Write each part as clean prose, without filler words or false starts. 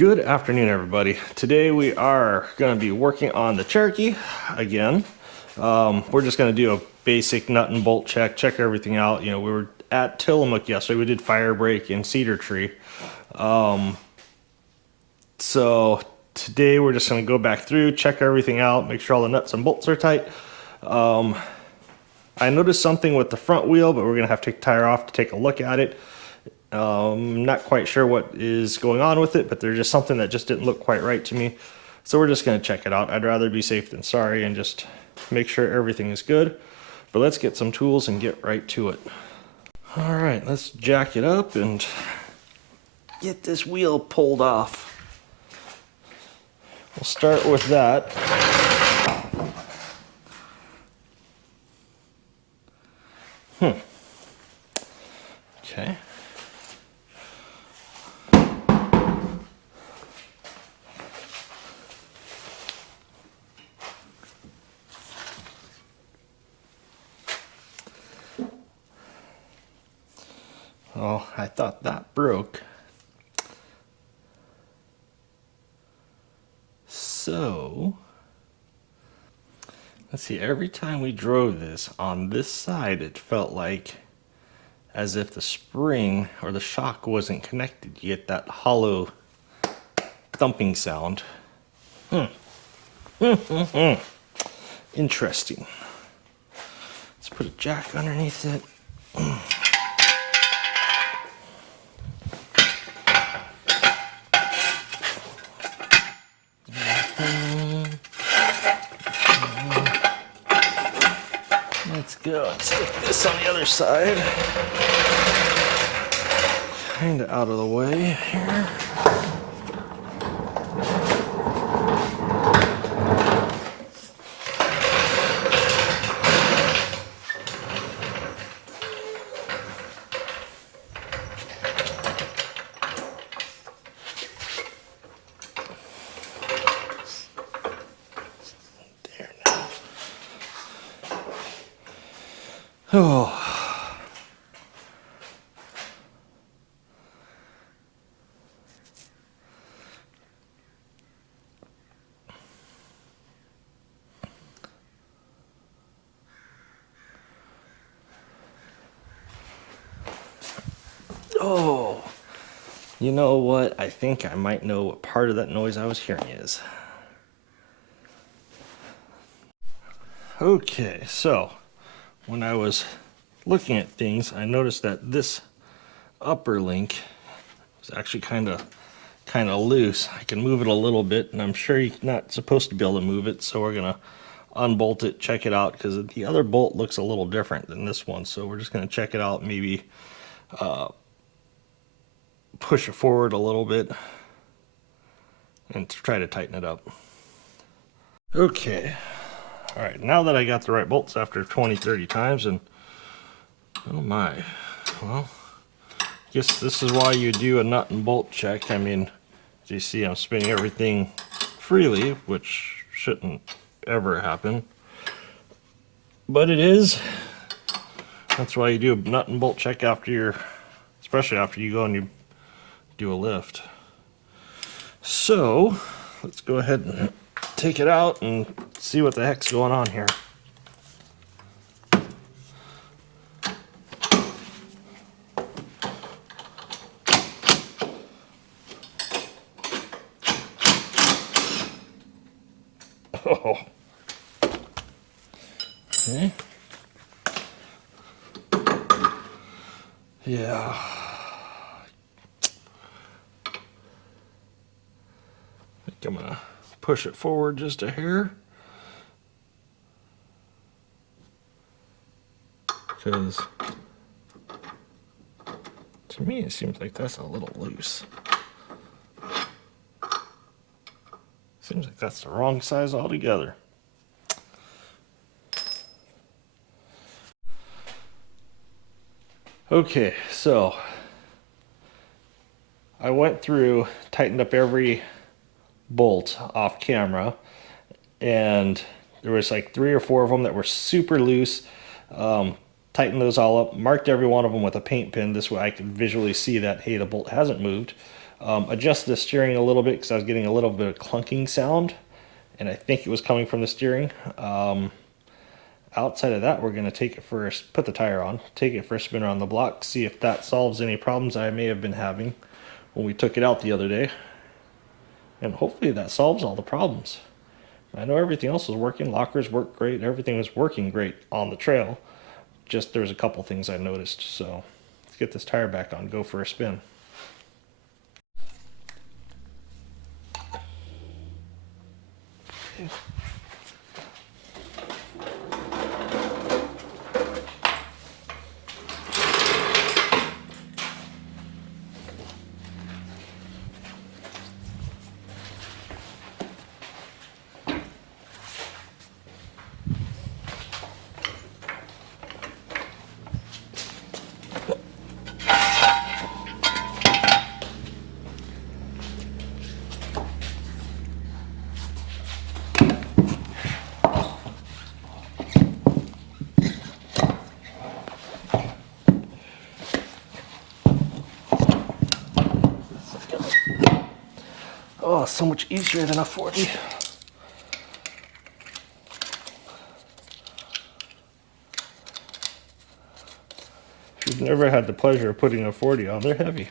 Good afternoon, everybody. Today we are going to be working on the Cherokee again. We're just going to do a basic nut and bolt check everything out. You know, we were at Tillamook yesterday. We did fire break and cedar tree. So today we're just going to go back through, check everything out, make sure all the nuts and bolts are tight. I noticed something with the front wheel, but we're going to have to take the tire off to take a look at it. Not quite sure what is going on with it, but there's just something that just didn't look quite right to me. So we're just going to check it out. I'd rather be safe than sorry and just make sure everything is good. But let's get some tools and get right to it. All right, let's jack it up and get this wheel pulled off. We'll start with that. Okay. Oh, I thought that broke. So, let's see, every time we drove this on this side, it felt like as if the spring or the shock wasn't connected. You get that hollow thumping sound. Interesting. Let's put a jack underneath it. Let's go and stick this on the other side. Kind of out of the way here. There now. Oh. Oh, you know what? I think I might know what part of that noise I was hearing is. Okay, so when I was looking at things, I noticed that this upper link is actually kind of loose. I can move it a little bit, and I'm sure you're not supposed to be able to move it, so we're gonna unbolt it, check it out, because the other bolt looks a little different than this one. So we're just gonna check it out, maybe push it forward a little bit and try to tighten it up. Okay, all right, now that I got the right bolts after 20-30 times, and oh my, well, I guess this is why you do a nut and bolt check. I mean, as you see, I'm spinning everything freely, which shouldn't ever happen, but it is. That's why you do a nut and bolt check after especially after you go and you do a lift. So let's go ahead and take it out and see what the heck's going on here. Oh. Okay. Yeah. I think I'm gonna push it forward just a hair, because to me it seems like that's a little loose. Seems like that's the wrong size altogether. Okay, so I went through, tightened up every bolt off camera, and there was like 3 or 4 of them that were super loose. Tightened those all up, marked every one of them with a paint pen. This way I could visually see that, hey, the bolt hasn't moved. Adjust the steering a little bit because I was getting a little bit of clunking sound, and I think it was coming from the steering. Outside of that, we're going to take it for put the tire on, take it for a spin around the block, see if that solves any problems I may have been having when we took it out the other day. And hopefully that solves all the problems. I know everything else was working. Lockers worked great. Everything was working great on the trail. Just there's a couple things I noticed. So let's get this tire back on, go for a spin. Oh, so much easier than a 40. If you've never had the pleasure of putting a 40 on, they're heavy.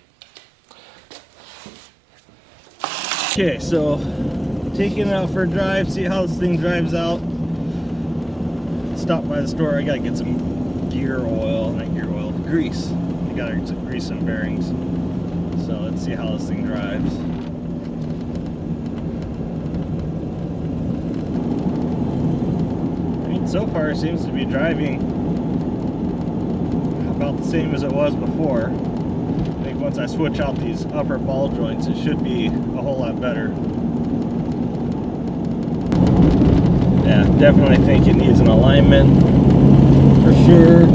Okay, so taking it out for a drive, see how this thing drives out. Stop by the store, I gotta get some gear oil, not gear oil, grease. I gotta get some grease and bearings. So let's see how this thing drives. So far it seems to be driving about the same as it was before. I think once I switch out these upper ball joints it should be a whole lot better. Yeah, definitely think it needs an alignment for sure.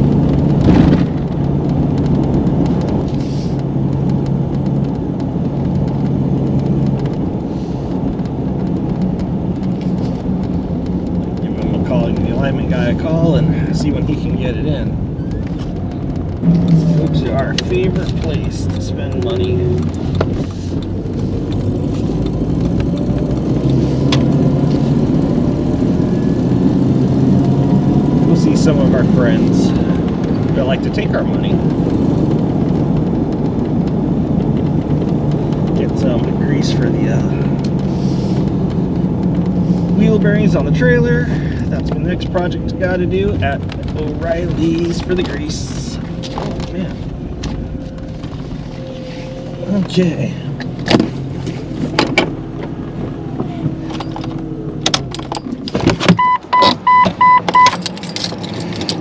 Alignment guy a call and see when he can get it in. Go to our favorite place to spend money. We'll see some of our friends that like to take our money. Get some grease for the wheel bearings on the trailer. That's my next project I got to do at O'Reilly's for the grease. Oh man. Okay.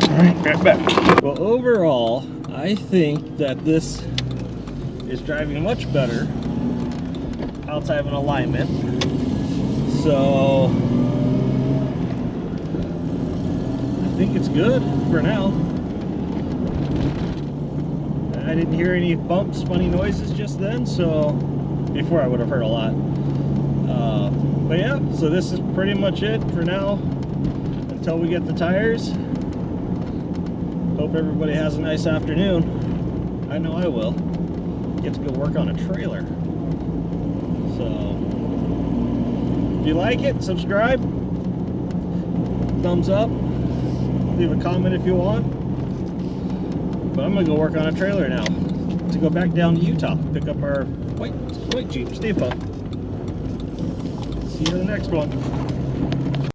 Alright, right back. Well, overall, I think that this is driving much better outside of an alignment. So I think it's good for now. I didn't hear any bumps, funny noises just then, so before I would have heard a lot. But yeah, so this is pretty much it for now until we get the tires. Hope everybody has a nice afternoon. I know I will. Get to go work on a trailer. So if you like it, subscribe, thumbs up. Leave a comment if you want. But I'm gonna go work on a trailer now to go back down to Utah, pick up our white Jeep. Stay pumped. See you in the next one.